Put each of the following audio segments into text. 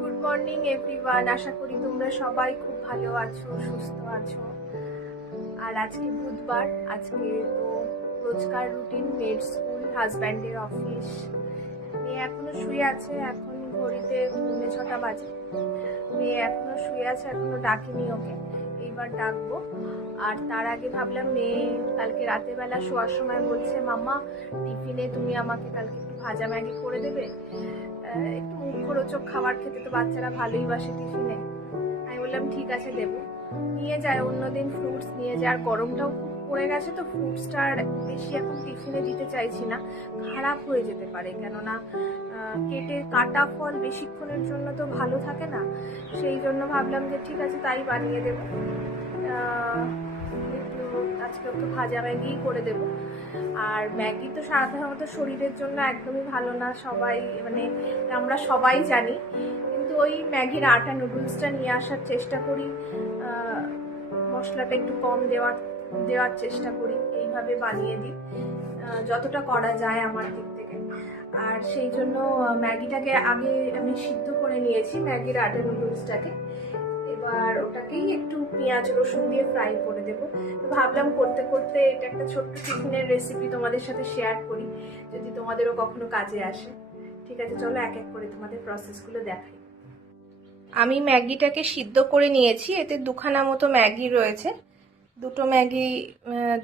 Good morning everyone আশা করি তোমরা সবাই খুব ভালো আছো, সুস্থ আছো। আর আজকে বুধবার, আজকে তো রোজকার রুটিন মেয়ের স্কুল হাজব্যান্ডের অফিস মেয়ে এখনও শুয়ে আছে, এখন ঘড়িতে পৌনে ছটা বাজে। মেয়ে এখনও শুয়ে আছে, এখনও ডাকিনি ওকে। এইবার ডাকবো। আর তার আগে ভাবলাম মেয়ে কালকে রাতের বেলা শোয়ার সময় বলছে, মাম্মা, টিফিনে তুমি আমাকে কালকে একটু ভাজা ম্যাগি করে দেবে? একটু মুখরোচক খাবার খেতে তো বাচ্চারা ভালোই বাসে টিফিনে। আমি বললাম, ঠিক আছে, দেবো। নিয়ে যায়, অন্যদিন ফ্রুটস নিয়ে যায়। আর গরমটাও পড়ে গেছে তো ফ্রুটসটা আর বেশি এখন টিফিনে দিতে চাইছি না। খারাপ হয়ে যেতে পারে, কেননা কেটে কাটা ফল বেশিক্ষণের জন্য তো ভালো থাকে না। সেই জন্য ভাবলাম যে, ঠিক আছে, তাই বানিয়ে দেবো। আজকে একটু ভাজা ম্যাগি করে দেবো। আর ম্যাগি তো সাধারণত শরীরের জন্য একদমই ভালো না, সবাই মানে আমরা সবাই জানি। কিন্তু ওই ম্যাগির আটা নুডলসটা নিয়ে আসার চেষ্টা করি মশলাটা একটু কম দেওয়ার দেওয়ার চেষ্টা করি, এইভাবে বানিয়ে দিই যতটা করা যায় আমার দিক থেকে। আর সেই জন্য ম্যাগিটাকে আগে আমি সিদ্ধ করে নিয়েছি, ম্যাগির আটা নুডলসটাকে। এবার ওটাকেই একটু পেঁয়াজ, রসুন দিয়ে ফ্রাই করে দেবো। তো ভাবলাম করতে করতে এটা একটা ছোট্ট টিফিনের রেসিপি তোমাদের সাথে শেয়ার করি, যদি তোমাদেরও কখনো কাজে আসে। ঠিক আছে, চলো এক এক করে তোমাদের প্রসেসগুলো দেখাই। আমি ম্যাগিটাকে সিদ্ধ করে নিয়েছি, এতে দুখানা মতো ম্যাগি রয়েছে। দুটো ম্যাগি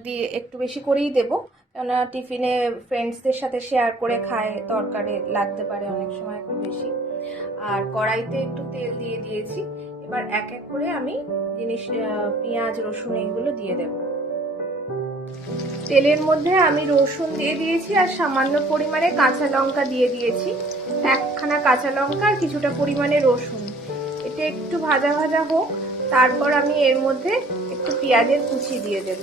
দিয়ে একটু বেশি করেই দেবো, কেননা টিফিনে ফ্রেন্ডসদের সাথে শেয়ার করে খায় দরকারে লাগতে পারে অনেক সময় একটু বেশি। আর কড়াইতে একটু তেল দিয়ে দিয়েছি। এবার এক এক করে আমি জিনিস পেঁয়াজ, রসুন এইগুলো দিয়ে দেব। তেলের মধ্যে আমি রসুন দিয়ে দিয়েছি আর সামান্য পরিমাণে কাঁচা লঙ্কা দিয়ে দিয়েছি। একখানা কাঁচা লঙ্কা আর কিছুটা পরিমাণে রসুন। এটা একটু ভাজা ভাজা হোক, তারপর আমি এর মধ্যে একটু পেঁয়াজের কুচি দিয়ে দেব।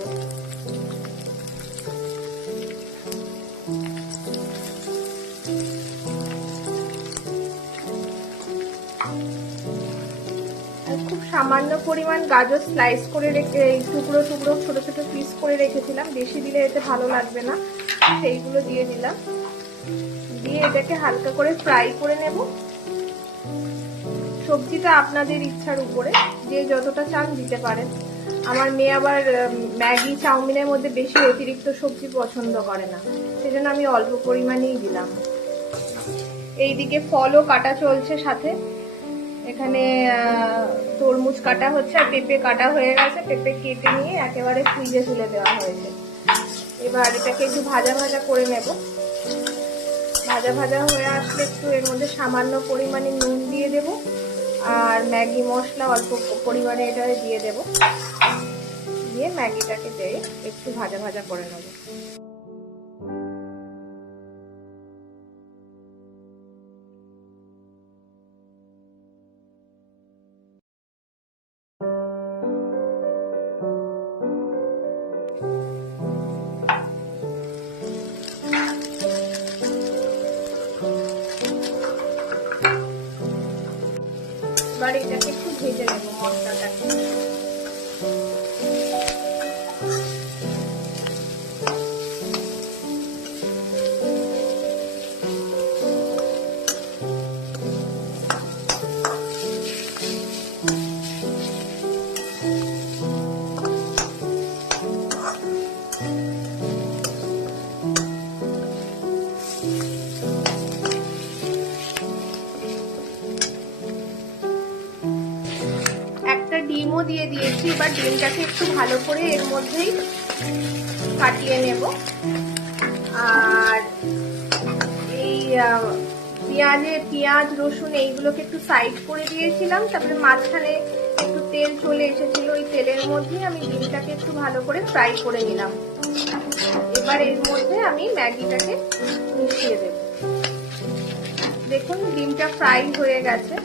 সামান্য পরিমাণ গাজর স্লাইস করে রেখে, এই টুকরো টুকরো, ছোট ছোট পিস করে রেখেছিলাম। বেশি দিলে এতে ভালো লাগবে না। সেইগুলো দিয়ে দিলাম দিয়ে এটাকে হালকা করে ফ্রাই করে নেব। সবজিটা আপনাদের ইচ্ছার উপরে, যে যতটা চান দিতে পারেন। আমার মেয়ে আবার ম্যাগি চাউমিনের মধ্যে বেশি অতিরিক্ত সবজি পছন্দ করে না। সেজন্য আমি অল্প পরিমাণেই দিলাম। এইদিকে ফলও কাটা চলছে সাথে। এখানে তরমুজ কাটা হচ্ছে আর পেঁপে কাটা হয়ে গেছে। পেঁপে কেটে নিয়ে একেবারে ফ্রিজে তুলে দেওয়া হয়েছে। এবার এটাকে একটু ভাজা ভাজা করে নেব। ভাজা ভাজা হয়ে আসলে একটু এর মধ্যে সামান্য পরিমাণে নুন দিয়ে দেব আর ম্যাগি মশলা অল্প পরিমাণে এটা দিয়ে দেব। দিয়ে ম্যাগিটাকে দিয়ে একটু ভাজা ভাজা করে নেব। এবার এটাকে একটু ভেজে নেব মশলাটাকে। এবার ডিমটাকে একটু ভালো করে এর মধ্যেই ফাটিয়ে নেব। আর এই পেঁয়াজে পেঁয়াজ, রসুন এইগুলোকে একটু সাইড করে দিয়েছিলাম, তারপরে মাঝখানে একটু তেল চলে এসেছিল, ওই তেলের মধ্যেই আমি ডিমটাকে একটু ভালো করে ফ্রাই করে নিলাম। এবার এর মধ্যে আমি ম্যাগিটাকে মিশিয়ে দেব। দেখুন, ডিমটা ফ্রাই হয়ে গেছে।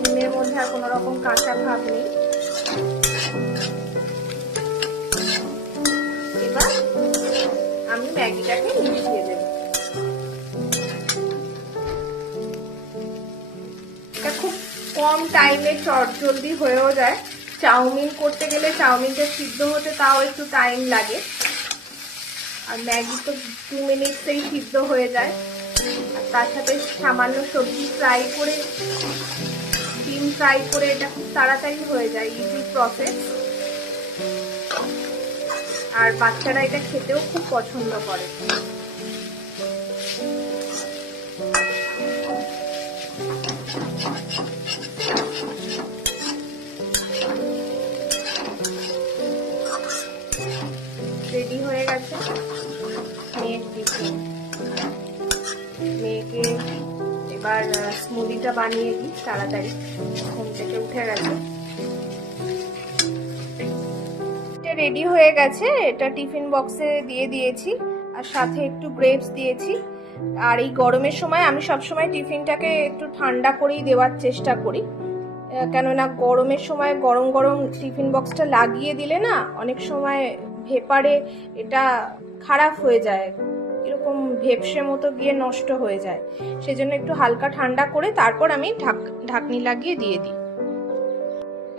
ডিমের মধ্যে আর কোনো রকম কাঁচা ভাব নেই। আমি ম্যাগিটাকে মিশিয়ে দেব। এটা খুব কম টাইমে চট জলদি হয়েও যায়। চাউমিন করতে গেলে চাউমিনটা সিদ্ধ হতে তাও একটু টাইম লাগে। আর ম্যাগি তো টু মিনিটসেই সিদ্ধ হয়ে যায়। তার সাথে সামান্য সবজি ফ্রাই করে, ডিম ফ্রাই করে এটা খুব তাড়াতাড়ি হয়ে যায় ইজি প্রসেস আর বাচ্চারা এটা খেতেও খুব পছন্দ করে। রেডি হয়ে গেছে। মেয়েকে এবার স্মুদিটা বানিয়ে দিই, তাড়াতাড়ি। ঘুম থেকে উঠে গেছে। রেডি হয়ে গেছে। এটা টিফিন বক্সে দিয়ে দিয়েছি। আর সাথে একটু গ্রেপস দিয়েছি। আর এই গরমের সময় আমি সবসময় টিফিনটাকে একটু ঠান্ডা করেই দেওয়ার চেষ্টা করি। কেননা গরমের সময় গরম গরম টিফিন বক্সটা লাগিয়ে দিলে না, অনেক সময় ভেপারে এটা খারাপ হয়ে যায়। এরকম ভেপসে মতো গিয়ে নষ্ট হয়ে যায়। সেজন্য একটু হালকা ঠান্ডা করে তারপর আমি ঢাক, ঢাকনি লাগিয়ে দিয়ে দিই।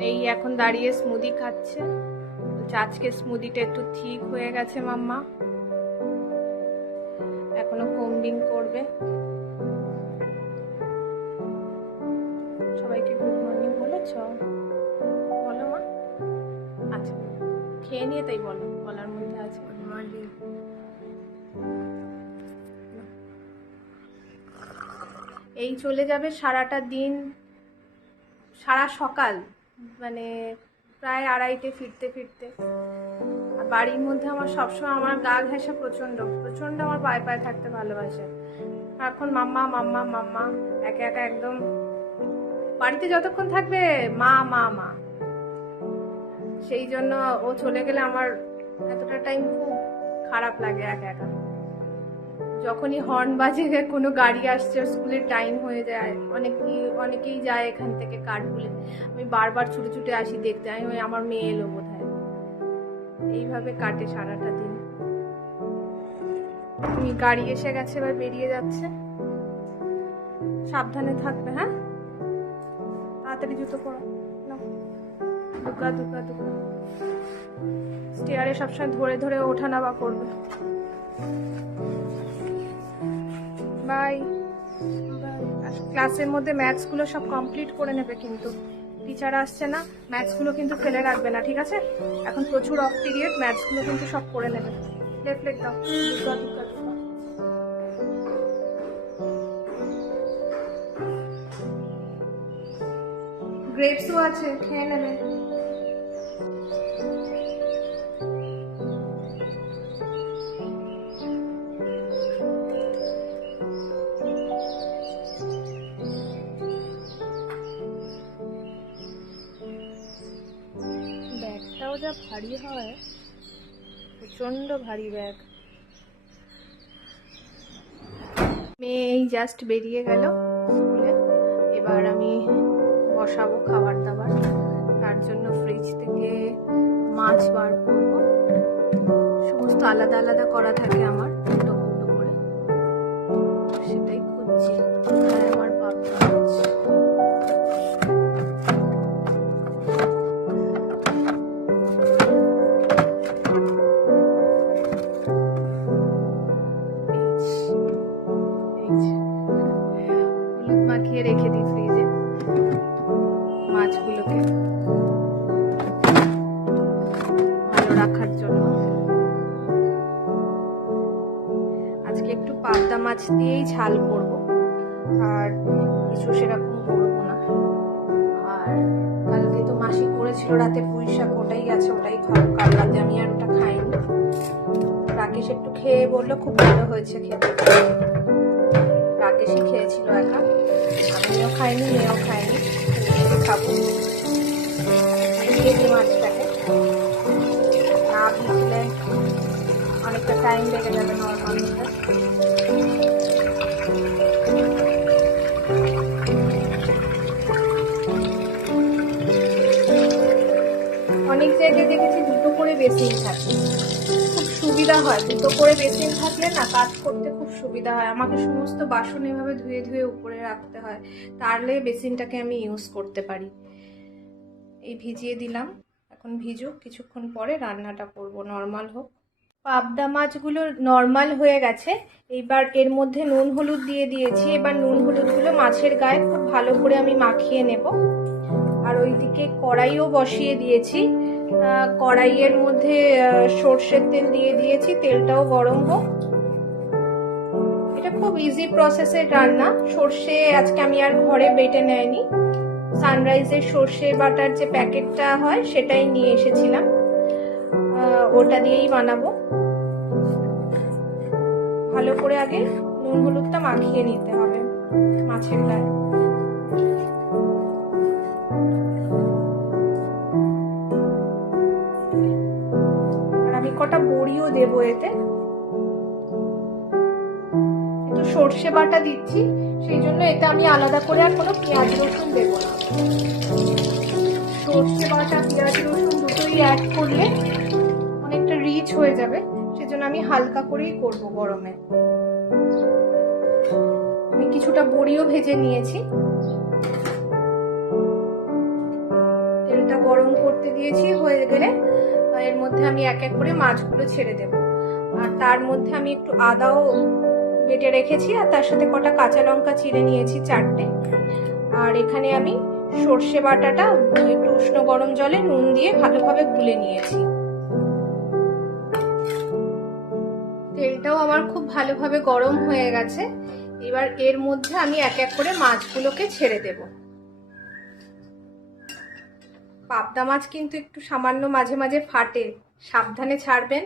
এই এখন দাঁড়িয়ে স্মুদি খাচ্ছে। আজকে স্মুদিটা একটু ঠিক হয়ে গেছে মাম্মা। এখনও কোম্বিং করবে? সবাইকে গুড মর্নিং বলেছ? বলো মা। আচ্ছা খেয়ে নিয়ে তাই বলো বলার মধ্যে আছে। Good morning. এই চলে যাবে সারাটা দিন সারা সকাল মানে প্রায় আড়াইটে ফিরতে ফিরতে। আর বাড়ির মধ্যে আমার সবসময় আমার গা ঘেঁষা প্রচণ্ড প্রচণ্ড আমার পায়ে পায়ে থাকতে ভালোবাসে। এখন মাম্মা মাম্মা মাম্মা, একা একা একদম বাড়িতে যতক্ষণ থাকবে মা মা মা। সেই জন্য ও চলে গেলে আমার এতটা টাইম খুব খারাপ লাগে একা একা। যখনই হর্ন বাজে, কোনো গাড়ি আসছে, স্কুলের টাইম হয়ে যায়, অনেকেই অনেকেই যায় এখান থেকে কাঠ বলে আমি বারবার ছুটে ছুটে আসি দেখতে, আমি ওই আমার মেয়ে এলো বোধহয় এইভাবে কাটে সারাটা দিন। তুমি গাড়ি এসে গেছে, এবার বেরিয়ে যাচ্ছে। সাবধানে থাকবে হ্যাঁ? তাড়াতাড়ি জুতো পরো। দুকা দুকা দুকা। স্টেয়ারে সবসময় ধরে ধরে ওঠা নামা করবে। বাই ক্লাসের মধ্যে ম্যাথসগুলো সব কমপ্লিট করে নেবে কিন্তু। টিচার আসছে না ম্যাথসগুলো কিন্তু ফেলে রাখবে না, ঠিক আছে? এখন প্রচুর অফ পিরিয়ড ম্যাথসগুলো কিন্তু সব করে নেবে। লেট লেট দাও। গ্রেপসও আছে, খেয়ে নেবে। প্রচণ্ড ভারী ব্যাগ মেয়ে এই জাস্ট বেরিয়ে গেল স্কুলে। এবার আমি বসাবো খাবার দাবার তার জন্য ফ্রিজ থেকে মাছ বার করব। সমস্ত আলাদা আলাদা করা থাকে আমার। পাবদা মাছ দিয়েই ঝাল করব। আর কিছু সেরকম করব না। আর কালকে তো মাসি করেছিল, রাতে পুঁই শাক ওটাই আছে, ওটাই খাব। কাল রাতে আমি আর ওটা খাইনি। রাকেশ একটু খেয়ে বলল, খুব ভালো হয়েছে খেতে। রাকেশই খেয়েছিল একা। আমিও খাইনি, মেয়েও খাইনি খাব। মাছটাকে। না ভিজলে অনেকটা টাইম লেগে যাবে নর্মাল অনেক জায়গায় দেখেছি দুটো করে বেসিন থাকে। খুব সুবিধা হয়, দুটো করে বেসিন থাকলে না কাজ করতে খুব সুবিধা হয়। আমাকে সমস্ত বাসন এভাবে ধুয়ে ধুয়ে উপরে রাখতে হয়, তাহলে বেসিনটাকে আমি ইউজ করতে পারি। এই ভিজিয়ে দিলাম, এখন ভিজুক, কিছুক্ষণ পরে রান্নাটা করব নর্মাল হোক। পাবদা মাছগুলো নর্মাল হয়ে গেছে, এইবার এর মধ্যে নুন হলুদ দিয়ে দিয়েছি। এবার নুন হলুদগুলো মাছের গায়ে খুব ভালো করে আমি মাখিয়ে নেব। ওইদিকে কড়াইও বসিয়ে দিয়েছি। কড়াইয়ের মধ্যে সর্ষের তেল দিয়ে দিয়েছি, তেলটাও গরম হোক। এটা খুব ইজি প্রসেসের রান্না। সর্ষে আজকে আমি আর ঘরে বেটে নেয়নি। সানরাইজের সর্ষে বাটার যে প্যাকেটটা হয়, সেটাই নিয়ে এসেছিলাম। ওটা দিয়েই বানাবো। ভালো করে আগে নুন হলুদটা মাখিয়ে নিতে হবে মাছের গায়ে। বড়িও দেবো এতে। একটু সর্ষে বাটা দিচ্ছি, সেই জন্য এতে আমি আলাদা করে আর কোনো পেঁয়াজ রসুন দেবো না। সর্ষে বাটা, পেঁয়াজ রসুন দুটোই অ্যাড করলে অনেকটা রিচ হয়ে যাবে, সেজন্য আমি হালকা করেই করব গরমে। আমি কিছুটা বড়িও ভেজে নিয়েছি। তেলটা গরম করতে দিয়েছি, হয়ে গেলে এর মধ্যে আমি এক এক করে মাছগুলো ছেড়ে দেব। আর তার মধ্যে আমি একটু আদাও বেটে রেখেছি, আর তার সাথে কটা কাঁচা লঙ্কা চিড়ে নিয়েছি চারটে। আর এখানে আমি সর্ষে বাটাটা একটু উষ্ণ গরম জলে নুন দিয়ে ভালোভাবে গুলে নিয়েছি। তেলটাও আমার খুব ভালোভাবে গরম হয়ে গেছে। এবার এর মধ্যে আমি এক এক করে মাছগুলোকে ছেড়ে দেব। পাবদা মাছ কিন্তু একটু সামান্য মাঝে মাঝে ফাটে। সাবধানে ছাড়বেন।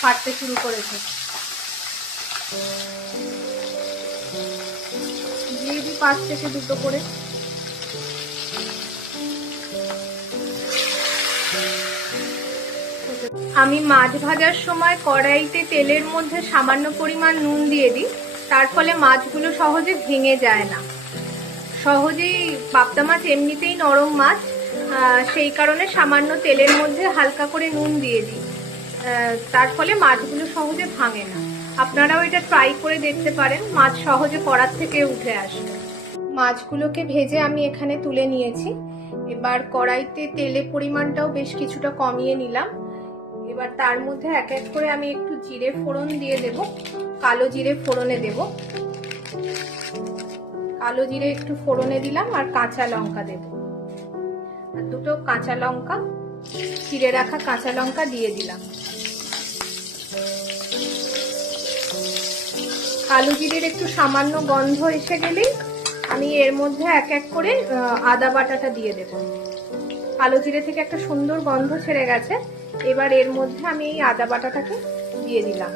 ফাটতে শুরু করেছে। দিয়ে দিই পাঁচ থেকে দুটো করে। আমি মাছ ভাজার সময় কড়াইতে তেলের মধ্যে সামান্য পরিমাণ নুন দিয়ে দিই। তার ফলে মাছগুলো সহজে ভেঙে যায় না। সহজেই পাবদা মাছ এমনিতেই নরম মাছ সেই কারণে সামান্য তেলের মধ্যে হালকা করে নুন দিয়ে দিই। তার ফলে মাছগুলো সহজে ভাঙে না। আপনারাও এটা ট্রাই করে দেখতে পারেন, মাছ সহজে কড়ার থেকে উঠে আসবে মাছগুলোকে ভেজে আমি এখানে তুলে নিয়েছি। এবার কড়াইতে তেলের পরিমাণটাও বেশ কিছুটা কমিয়ে নিলাম। এবার তার মধ্যে এক এক করে আমি একটু জিরে ফোড়ন দিয়ে দেব, কালো জিরে ফোড়নে দেব। কালো জিরে একটু ফোড়নে দিলাম আর কাঁচা লঙ্কা দেব। আর দুটো কাঁচা লঙ্কা, চিড়ে রাখা কাঁচা লঙ্কা দিয়ে দিলাম। কালো জিরের একটু সামান্য গন্ধ এসে গেলেই আমি এর মধ্যে এক এক করে আদা বাটাটা দিয়ে দেব। কালো জিরে থেকে একটা সুন্দর গন্ধ ছেড়ে গেছে। এবার এর মধ্যে আমি এই আদা বাটাটাকে দিয়ে দিলাম।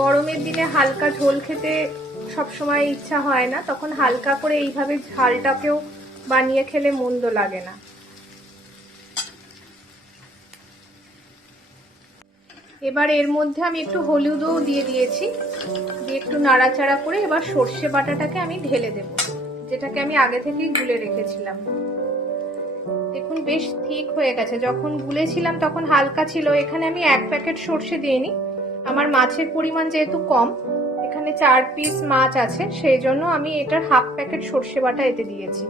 গরমের দিনে হালকা ঝোল খেতে সবসময় ইচ্ছা হয় না, তখন হালকা করে এইভাবে ঝালটাকেও বানিয়ে খেলে মন্দ লাগে না। এবার এর মধ্যে আমি একটু হলুদও দিয়ে দিয়েছি, দিয়ে একটু নাড়াচাড়া করে এবার সর্ষে বাটাটাকে আমি ঢেলে দেব, যেটাকে আমি আগে থেকেই গুলে রেখেছিলাম। দেখুন, বেশ ঠিক হয়ে গেছে। যখন গুলেছিলাম তখন হালকা ছিল, এখানে আমি এক প্যাকেট সর্ষে দিইনি আমার মাছের পরিমাণ যেহেতু কম, এখানে চার পিস মাছ আছে, সেই জন্য আমি এটার হাফ প্যাকেট সর্ষে বাটা এতে দিয়েছি।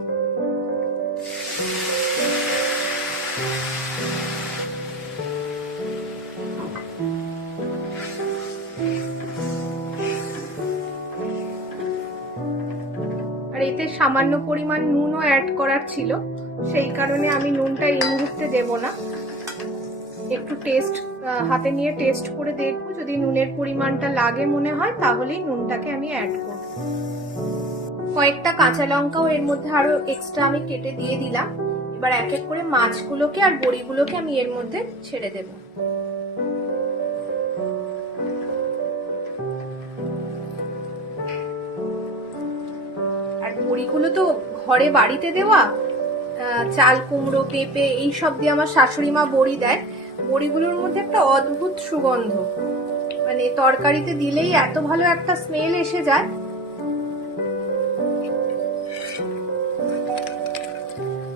আর এতে সামান্য পরিমাণ নুনও অ্যাড করার ছিল, সেই কারণে আমি নুনটা এই মুহূর্তে দেব না। একটু টেস্ট হাতে নিয়ে টেস্ট করে দেখব। যদি নুনের পরিমাণটা লাগে মনে হয়, তাহলেই নুনটাকে আমি অ্যাড করব। কয়েকটা কাঁচা লঙ্কাও এর মধ্যে আরও এক্সট্রা আমি কেটে দিয়ে দিলাম। এবার এক এক করে মাছগুলোকে আর বড়িগুলোকে আমি এর মধ্যে ছেড়ে দেবো। বড়িগুলো তো ঘরে বাড়িতে দেওয়া চাল কুমড়ো, পেঁপে, এই সব দিয়ে আমার শাশুড়ি মা বড়ি দেয়। বড়িগুলোর মধ্যে একটা অদ্ভুত সুগন্ধ। মানে তরকারিতে দিলেই এত ভালো একটা স্মেল এসে যায়।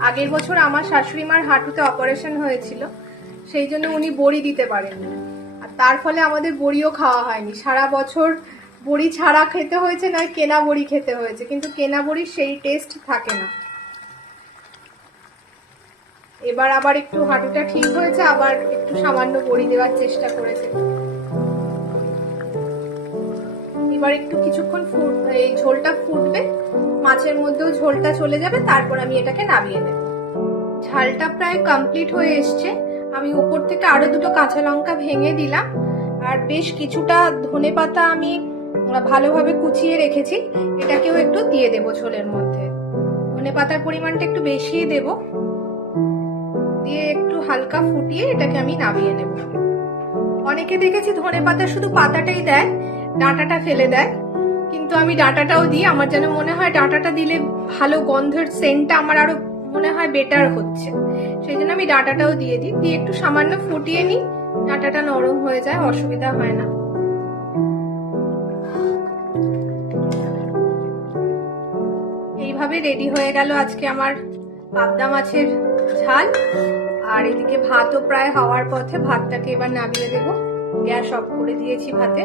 আগের বছর আমার শাশুড়ি মার হাঁটুতে অপারেশন হয়েছিল, সেই জন্য উনি বড়ি দিতে পারেননি। আর তার ফলে আমাদের বড়িও খাওয়া হয়নি। সারা বছর বড়ি ছাড়া খেতে হয়েছে না কেনা বড়ি খেতে হয়েছে। কিন্তু কেনা বড়ির সেই টেস্ট থাকে না। এবার আবার একটু হাঁটুটা ঠিক হয়েছে, আবার একটু সামান্য বড়ি দেওয়ার চেষ্টা করেছে। এবার একটু কিছুক্ষণ এই ঝোলটা ফুটবে, মাছের মধ্যেও ঝোলটা চলে যাবে, তারপর আমি এটাকে নামিয়ে নেব। ঝালটা প্রায় কমপ্লিট হয়ে এসছে। আমি উপর থেকে আরও দুটো কাঁচা লঙ্কা ভেঙে দিলাম, আর বেশ কিছুটা ধনে পাতা আমি ভালোভাবে কুচিয়ে রেখেছি। এটাকেও একটু দিয়ে দেবো ঝোলের মধ্যে। ধনে পাতার পরিমাণটা একটু বেশিই দেব। দিয়ে একটু হালকা ফুটিয়ে এটাকে আমি নামিয়ে নেব। অনেকে দেখেছি ধনে পাতা শুধু পাতাটাই দেয়, ডাঁটাটা ফেলে দেয়। কিন্তু আমি ডাঁটাটাও দিই, আমার যেন মনে হয় ডাঁটাটা দিলে ভালো গন্ধের সেন্টটা আমার আরও মনে হয় বেটার হচ্ছে। সেই জন্য আমি ডাঁটাটাও দিয়ে দিই, দিয়ে একটু সামান্য ফুটিয়ে নিই, ডাঁটাটা নরম হয়ে যায়, অসুবিধা হয় না। এইভাবে রেডি হয়ে গেল আজকে আমার পাবদা মাছের ঝাল। আর এদিকে ভাতও প্রায় হওয়ার পথে ভাতটাকে এবার নামিয়ে দেব। গ্যাস অফ করে দিয়েছি ভাতে।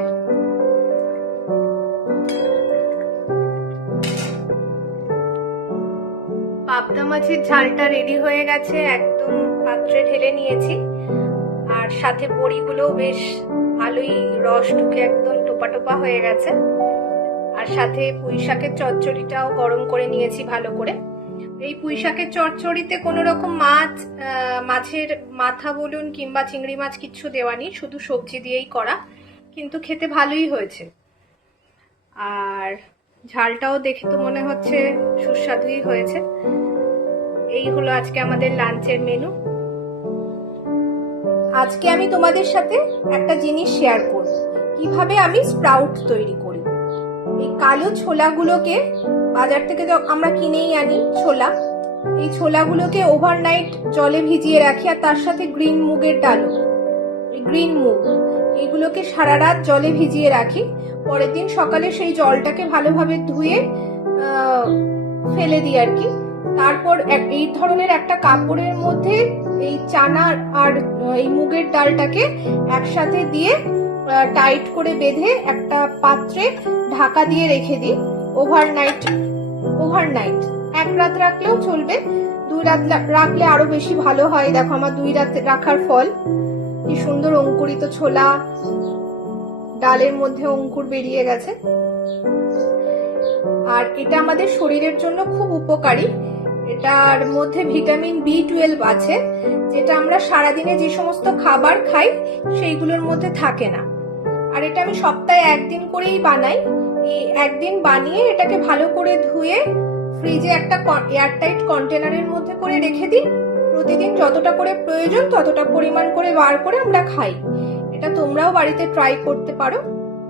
পাবদা মাছের ঝালটা রেডি হয়ে গেছে, একদম পাত্রে ঢেলে নিয়েছি। আর সাথে বড়িগুলোও বেশ ভালোই রস ঢুকে একদম টোপা টোপা হয়ে গেছে। আর সাথে পুঁই শাকের চচ্চড়িটাও গরম করে নিয়েছি ভালো করে। এই পুঁই শাকের চচ্চড়িতে কোনো রকম মাছ মাছের মাথা বলুন কিংবা চিংড়ি মাছ কিচ্ছু দেওয়া নেই, শুধু সবজি দিয়েই করা, কিন্তু খেতে ভালোই হয়েছে। আর ঝালটাও দেখে তো মনে হচ্ছে সুস্বাদুই হয়েছে। এই হলো আজকে আমাদের লাঞ্চের মেনু। আজকে আমি তোমাদের সাথে একটা জিনিস শেয়ার করব। কীভাবে আমি স্প্রাউট তৈরি করি এই কালো ছোলাগুলোকে বাজার থেকে আমরা কিনেই আনি, ছোলা। এই ছোলাগুলোকে ওভারনাইট জলে ভিজিয়ে রাখি আর তার সাথে গ্রিন মুগের ডাল গ্রিন মুগ, এগুলোকে সারা রাত জলে ভিজিয়ে রাখি। পরের দিন সকালে সেই জলটাকে ভালোভাবে ধুয়ে ফেলে দিই আর কি। তারপর এই ধরনের একটা কাপড়ের মধ্যে এই চানা আর, এই মুগের ডালটাকে একসাথে দিয়ে টাইট করে বেঁধে একটা পাত্রে ঢাকা দিয়ে রেখে দিই। ওভারনাইট ওভারনাইট এক রাত রাখলেও চলবে। দুই রাত রাখলে আরও বেশি ভালো হয়। দেখো আমার দুই রাত রাখার ফল। কি সুন্দর অঙ্কুরিত ছোলা। ডালের মধ্যে অঙ্কুর বেরিয়ে গেছে। আর এটা আমাদের শরীরের জন্য খুব উপকারী। এটার মধ্যে ভিটামিন বি টুয়েলভ আছে, যেটা আমরা সারাদিনে যে সমস্ত খাবার খাই, সেইগুলোর মধ্যে থাকে না। আর এটা আমি সপ্তাহে একদিন করেই বানাই। এই একদিন বানিয়ে এটাকে ভালো করে ধুয়ে ফ্রিজে একটা এয়ারটাইট কন্টেনারের মধ্যে করে রেখে দিই। প্রতিদিন যতটা করে প্রয়োজন ততটা পরিমাণ করে বার করে আমরা খাই। এটা তোমরাও বাড়িতে ট্রাই করতে পারো।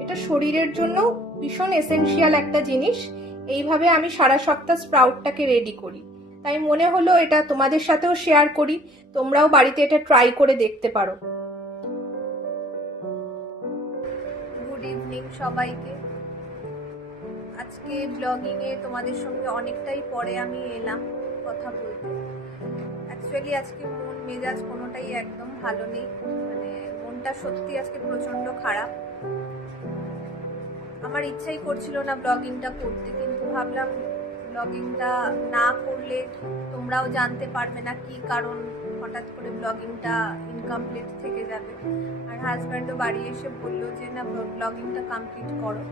এটা শরীরের জন্য ভীষণ এসেনশিয়াল একটা জিনিস। এইভাবে আমি সারা সপ্তাহ স্প্রাউটটাকে রেডি করি। তাই মনে হলো এটা তোমাদের সাথেও শেয়ার করি। তোমরাও বাড়িতে এটা ট্রাই করে দেখতে পারো। ইভিনিং সবাইকে। আজকে ব্লগিং এ তোমাদের সঙ্গে অনেকটাই পরে আমি এলাম কথা বলতে। অ্যাকচুয়ালি আজকে মন মেজাজ কোনোটাই একদম ভালো নেই। মানে মনটা সত্যি আজকে প্রচণ্ড খারাপ। আমার ইচ্ছাই করছিল না ব্লগিংটা করতে, কিন্তু ভাবলাম ব্লগিংটা না করলে তোমরাও জানতে পারবে না কি কারণ। হঠাৎ করে ব্লগিংটা ইনকমপ্লিট থেকে যাবে। আর হাজব্যান্ডও বাড়ি এসে বলল যে, না ব্লগিংটা কমপ্লিট করো।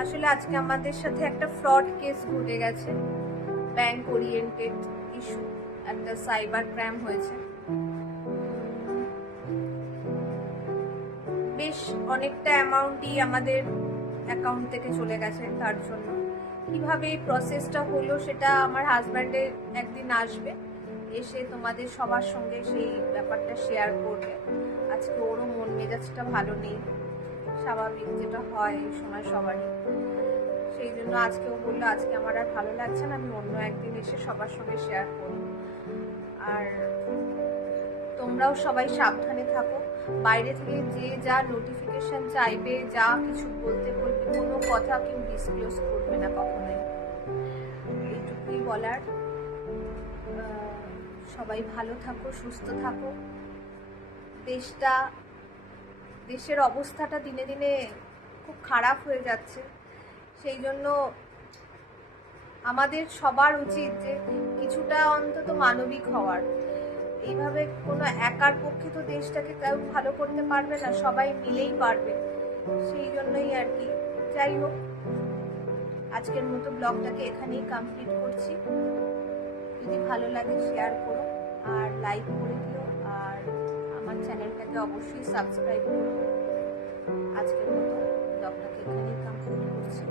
আসলে আজকে আমাদের সাথে একটা ফ্রড কেস ঘটে গেছে। ব্যাংক ওরিয়েন্টেড ইস্যু একটা সাইবার ক্রাইম হয়েছে। বেশ অনেকটা অ্যামাউন্টই আমাদের অ্যাকাউন্ট থেকে চলে গেছে তার জন্য। কীভাবে এই প্রসেসটা হলো সেটা আমার হাজব্যান্ডের একদিন আসবে। এসে তোমাদের সবার সঙ্গে সেই ব্যাপারটা শেয়ার করবে। আজকে ওরও মন মেজাজটা ভালো নেই। স্বাভাবিক যেটা হয়, এই সময় সবারই। সেই জন্য আজকে ও বলল, আজকে আমার আর ভালো লাগছে না, আমি অন্য একদিন এসে সবার সঙ্গে শেয়ার করব। আর তোমরাও সবাই সাবধানে থাকো। বাইরে থেকে যে যা নোটিফিকেশন চাইবে, যা কিছু বলতে বলবে, কোনো কথা কেউ ডিসক্লোজ করবে না কখনোই। এইটুকুই বলার। সবাই ভালো থাকো, সুস্থ থাকো। দেশটা, দেশের অবস্থাটা দিনে দিনে খুব খারাপ হয়ে যাচ্ছে। সেই জন্য আমাদের সবার উচিত যে কিছুটা অন্তত মানবিক হওয়ার। এইভাবে কোনো একার পক্ষে তো দেশটাকে কেউ ভালো করতে পারবে না, সবাই মিলেই পারবে। সেই জন্যই আর কি। যাই হোক, আজকের মতো ব্লগটাকে এখানেই কমপ্লিট করছি। যদি ভালো লাগে শেয়ার করো আর লাইক করে দিও আর আমার চ্যানেলটাকে অবশ্যই সাবস্ক্রাইব করো। আজকের মতো ব্লগটাকে এখানেই কমপ্লিট করছি।